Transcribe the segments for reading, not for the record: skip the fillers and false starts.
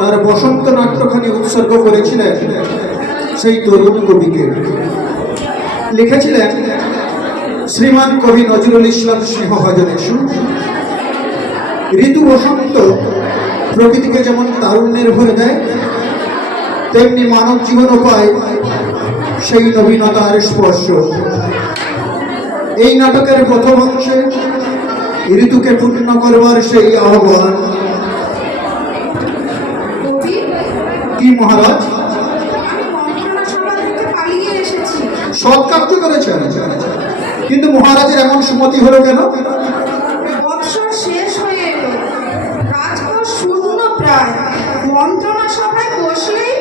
তার বসন্ত নাট্যখানি উৎসর্গ করেছিলেন সেই তরুণ কবিকে। লিখেছিলেন শ্রীমান কবি নজরুল ইসলাম স্নেহভাজন এসু। ঋতু বসন্ত প্রকৃতিকে যেমন তারুণ্যের ভরে দেয়, তেমনি মানব জীবনও পায় সেই নবীনতার স্পর্শ। এই নাটকের প্রথম অংশে ঋতুকে পূর্ণ করবার সেই আহ্বান। কি মহারাজ? সৎ কার্য করেছেন, কিন্তু মহারাজের এমন সুমতি হলো কেন? বৎসর শেষ হয়ে এলো, রাজকোষ শূন্য প্রায়। মন্ত্রণা সভায় বসলেই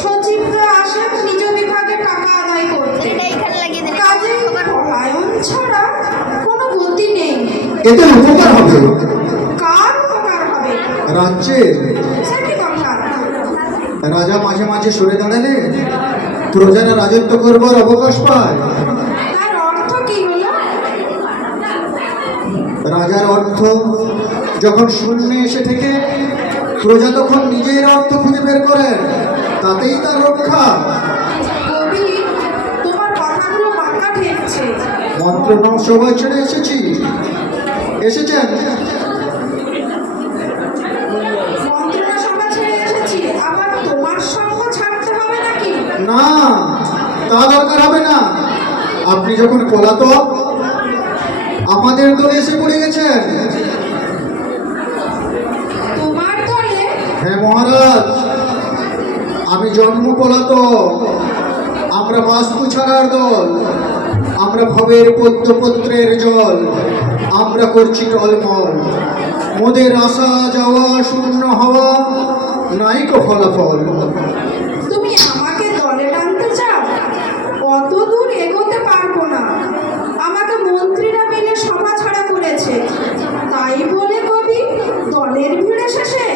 সচিবরা আসেন নিজ বিভাগে টাকা আদায় করতে। কাজে পলায়ন ছাড়া কোনো গতি নেই। এতে উপকার হবে। কার উপকার হবে? রাজ্যের। সেটি কথা। রাজা মাঝে মাঝে সরে দাঁড়ালে প্রজারা রাজত্ব করবার অবকাশ পায়। তার অর্থ কি হলো? রাজার অর্থ যখন শূন্যে এসে থেকে প্রজা তখন নিজের অর্থ খুঁজে বের করেন, তাতেই তার রক্ষা। কবি, তোমার কথাগুলো বাঁকা ঠেকছে। মন্ত্রণা সভায় ছেড়ে এসেছেন? মন্ত্রণা সভা ছেড়ে এসেছি, আবার তোমার সঙ্গ ছাড়তে হবে নাকি? না, তা দরকার হবে না। আপনি যখন পলাতক, আমাদের দলে এসে পড়ে গেছেন। তোমার দলে? হ্যাঁ মহারাজ, আমি জন্ম পলাতক। আমরা বাস্তু ছাড়ার দল, আমরা ভবের পদ্মপত্রের জল, আমরা করছি টলমল। মোদের আসা যাওয়া শূন্য হওয়া, নাইকো ফলাফল। তুমি আমাকে দলে টানতে চাও? অত দূর এগোতে পারবো না। আমাকে মন্ত্রীরা মিলে সভা ছাড়া করেছে, তাই বলে কবি দলের ভিড়ে শেষে?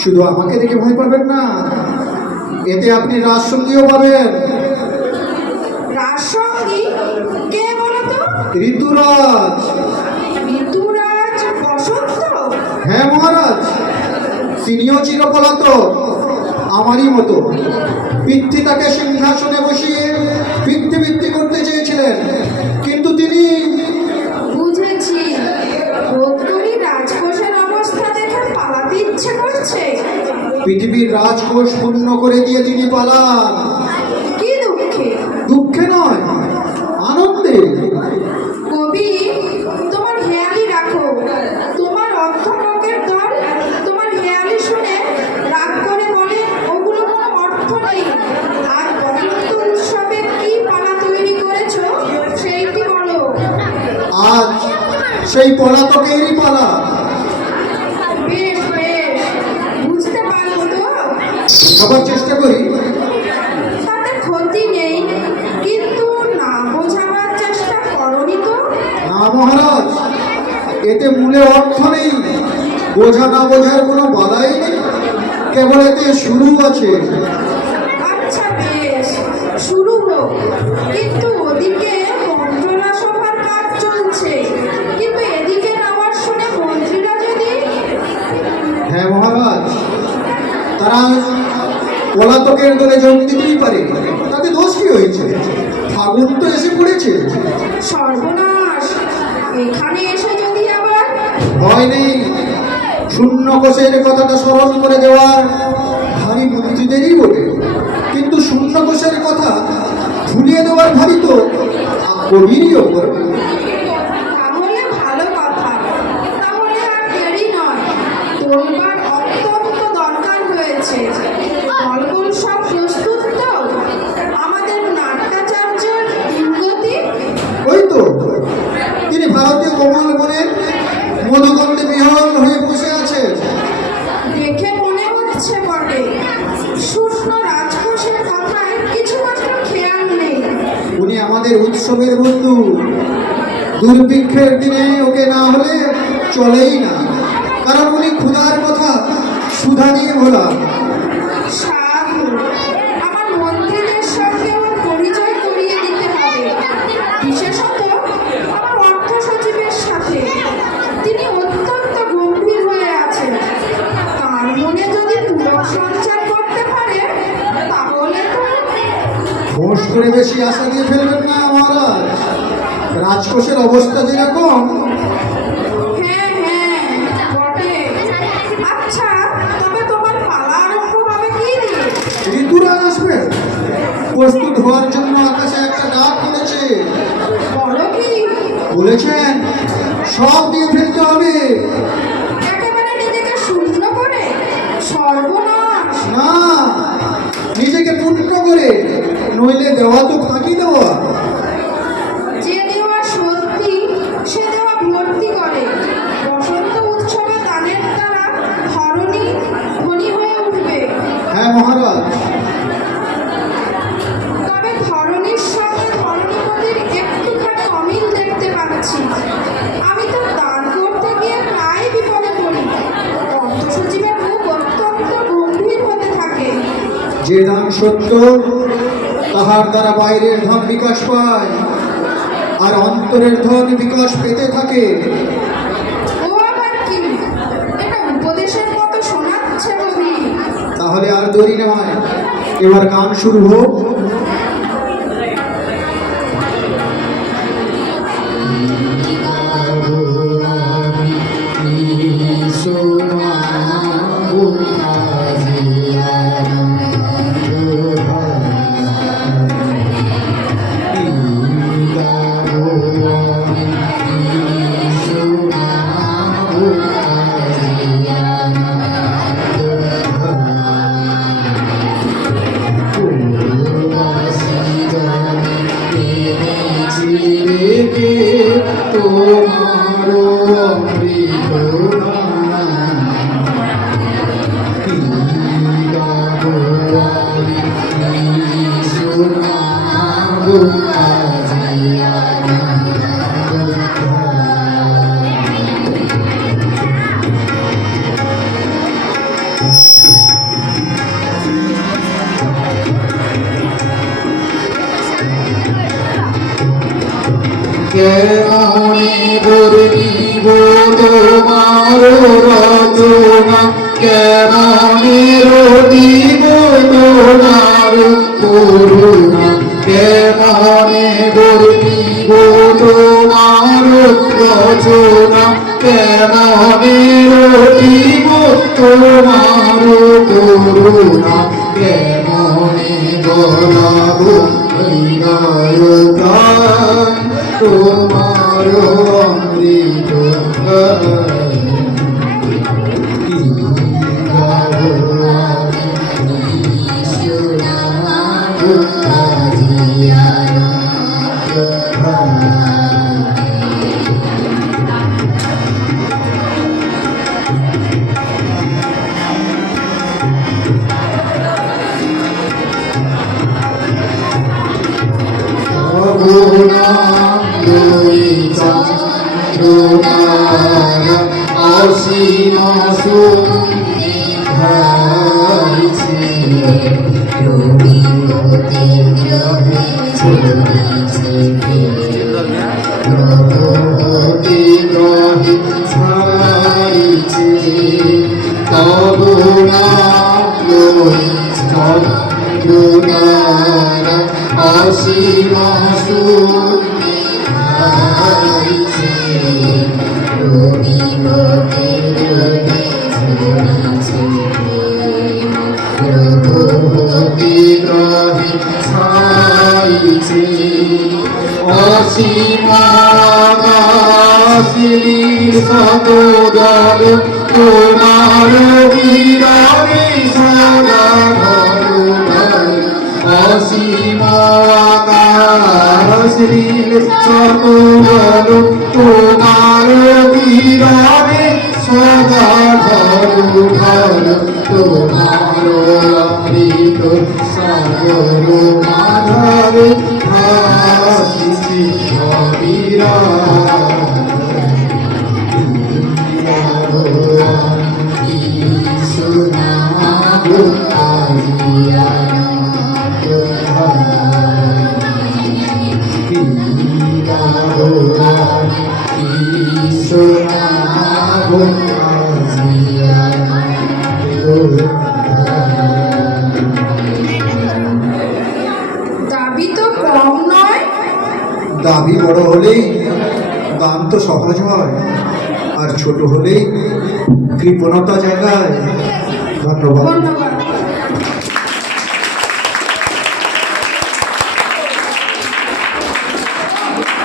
শুধু আমাকে দেখে ভয় পাবেন না, এতে আপনি রাজসঙ্গীও পাবেন। রাজসঙ্গী? কে বলো তো? ঋতুরাজ। ঋতুরাজ বসন্ত? হ্যাঁ মহারাজ, তিনিও চিরপলাতক, আমারই মতো। পিতৃ তাকে সিংহাসনে বসিয়ে পিতৃ করতে চেয়েছিলেন, কিন্তু তিনি। বুঝেছি, ভোগ করি রাজকোষের অবস্থা দেখে পালাতে ইচ্ছে করছে। পৃথিবীর রাজকোষ পূর্ণ করে দিয়ে তিনি পালান। কি দুঃখে? দুঃখে নয়, আনন্দে। কবি, তোমার হেয়ালি রাখো। তোমার অর্থলোকের দল তোমার হেয়ালি শুনে রাগ করে বলে ওগুলো কোনো অর্থ নেই। আর বসন্ত উৎসবে কি পালা তৈরি করেছো সেইটি বলো। আজ সেই পলাতকেরই পালা। বেশ বেশ, বুঝতে পারো তো? সবার চেষ্টা করি। তাতে ক্ষতি নেই, কিন্তু না বোঝাবার চেষ্টা করনি তো? না মহারাজ, এতে মূলে অর্থ নেই। বোঝা না বোঝার কোনো বালাই নেই, কেবল এতে শুরু আছে। আচ্ছা বেশ, শুরু হোক। কিন্তু ওদিকে মন্ত্রণা সভার কাজ চলছে, কিন্তু এদিকে নামার শুনে মন্ত্রীরা যদি। হ্যাঁ মহারাজ, তারা পলাতকের দলে যোগ দিতেই পারে, তাতে দোষ কি হয়েছে? ফাগুন তো এসে পড়েছে। সর্বনাশ, এখানে এসে যদি আবার। ভয় নেই, শূন্য কোষের কথাটা স্মরণ করে দেওয়ার ভারী মন্ত্রীদেরই বটে, কিন্তু শূন্য কোষের কথা ভুলিয়ে দেওয়ার ভারী তো কবিরই ওপর। তাহলে ভালো কথা, তাহলে আর দেরি নয়। তোলবার অত্যন্ত দরকার হয়েছে। দলবল সব প্রস্তুত তো? আমাদের নাট্যাচার্যের দিনগতি? ওই তো, তিনি ভারতীয় কমল বনে মধুকণ্ডে বিহল হয়ে বসে আছে। দেখে মনে হচ্ছে বটে, শূন্য রাজকোষের কথায় কিছুমাত্র খেয়াল নেই। উনি আমাদের উৎসবের বন্ধু। দুর্ভিক্ষের দিনে ওকে না হলে চলেই না, কারণ উনি ক্ষুধার কথা সুধা দিয়ে ভোলা। সাধু, আমার মন্ত্রীদের সঙ্গে ওর পরিচয় করিয়ে দিতে হবে, বিশেষত আমার অর্থ সচিবের সাথে। তিনি অত্যন্ত গম্ভীর হয়ে আছেন। তার মনে যদি সঞ্চার করতে পারে তাহলে তো ফোঁস করে বেশি আশা দিয়ে ফেলবেন না মহারাজ। রাজকোষের অবস্থা যেরকম, হ্যাঁ হ্যাঁ বটে। আচ্ছা তবে তোমার পালা আরম্ভ হবে কি দিয়ে? ঋতুরাজ আসবে, প্রস্তুত হওয়ার জন্য আকাশে একটা ডাক পড়েছে। বলো কি? বলেছেন সব দিয়ে ফেলতে হবে। একেবারে নিজেকে শূন্য করে? সর্বনাশ! না, নিজেকে পূর্ণ করে, নইলে দেওয়া তো ফাঁকি দেওয়া। যে দেওয়া সত্যি সে দেওয়া ভর্তি করে। বসন্ত উৎসবে দানের দ্বারা ধরণী ধনী হয়ে উঠবে। হ্যাঁ মহারাজ, তবে ধরণীর সঙ্গে ধরণীপতির একটুখানি অমিল দেখতে পাচ্ছি। আমি তো দান করতে গিয়ে প্রায় বিপদে পড়ি। অর্থসচিবের মুখ অত্যন্ত গম্ভীর হতে থাকে। যে দান সত্য তাহার দ্বারা বাইরের ধন বিকাশ পায়, আর অন্তরের ধন বিকাশ পেতে থাকে। ও আবার কি? এটা উপদেশের মতো শোনাচ্ছে কবি। তাহলে আর দেরি নয়, এবার গান শুরু হোক। কেমনে বর্ণিব তোমার রচনা, কেমনে রটিব তোমার করুণা, কেমনে বর্ণিব তোমার রচনা, কেমনে রটিব তোমার করুণা, কেমনে বলাবো হৃদয় প্রাণ তোমার অমৃত গান। কি গাবো আমি ঈশ্বর আজিয়ানা অসীম অসীম অসীমাকাশীর সতদল তোমার হৃদয়ে সদা ভরুভাই। অসীমাকাশীর সতদল তোমার হৃদয়ে সদা ভরুভাই। তোমার অমৃত সাগর মাধবে ভাসিছে অবিরাম। শোনাবো আজিয়ানা শোনাবো আজিয়ানা তো কম নয়। দাবি বড় হলেই দান তো সহজ হয়, আর ছোট হলেই কৃপণতা জায়গায়। ধন্যবাদ। ধন্যবাদ।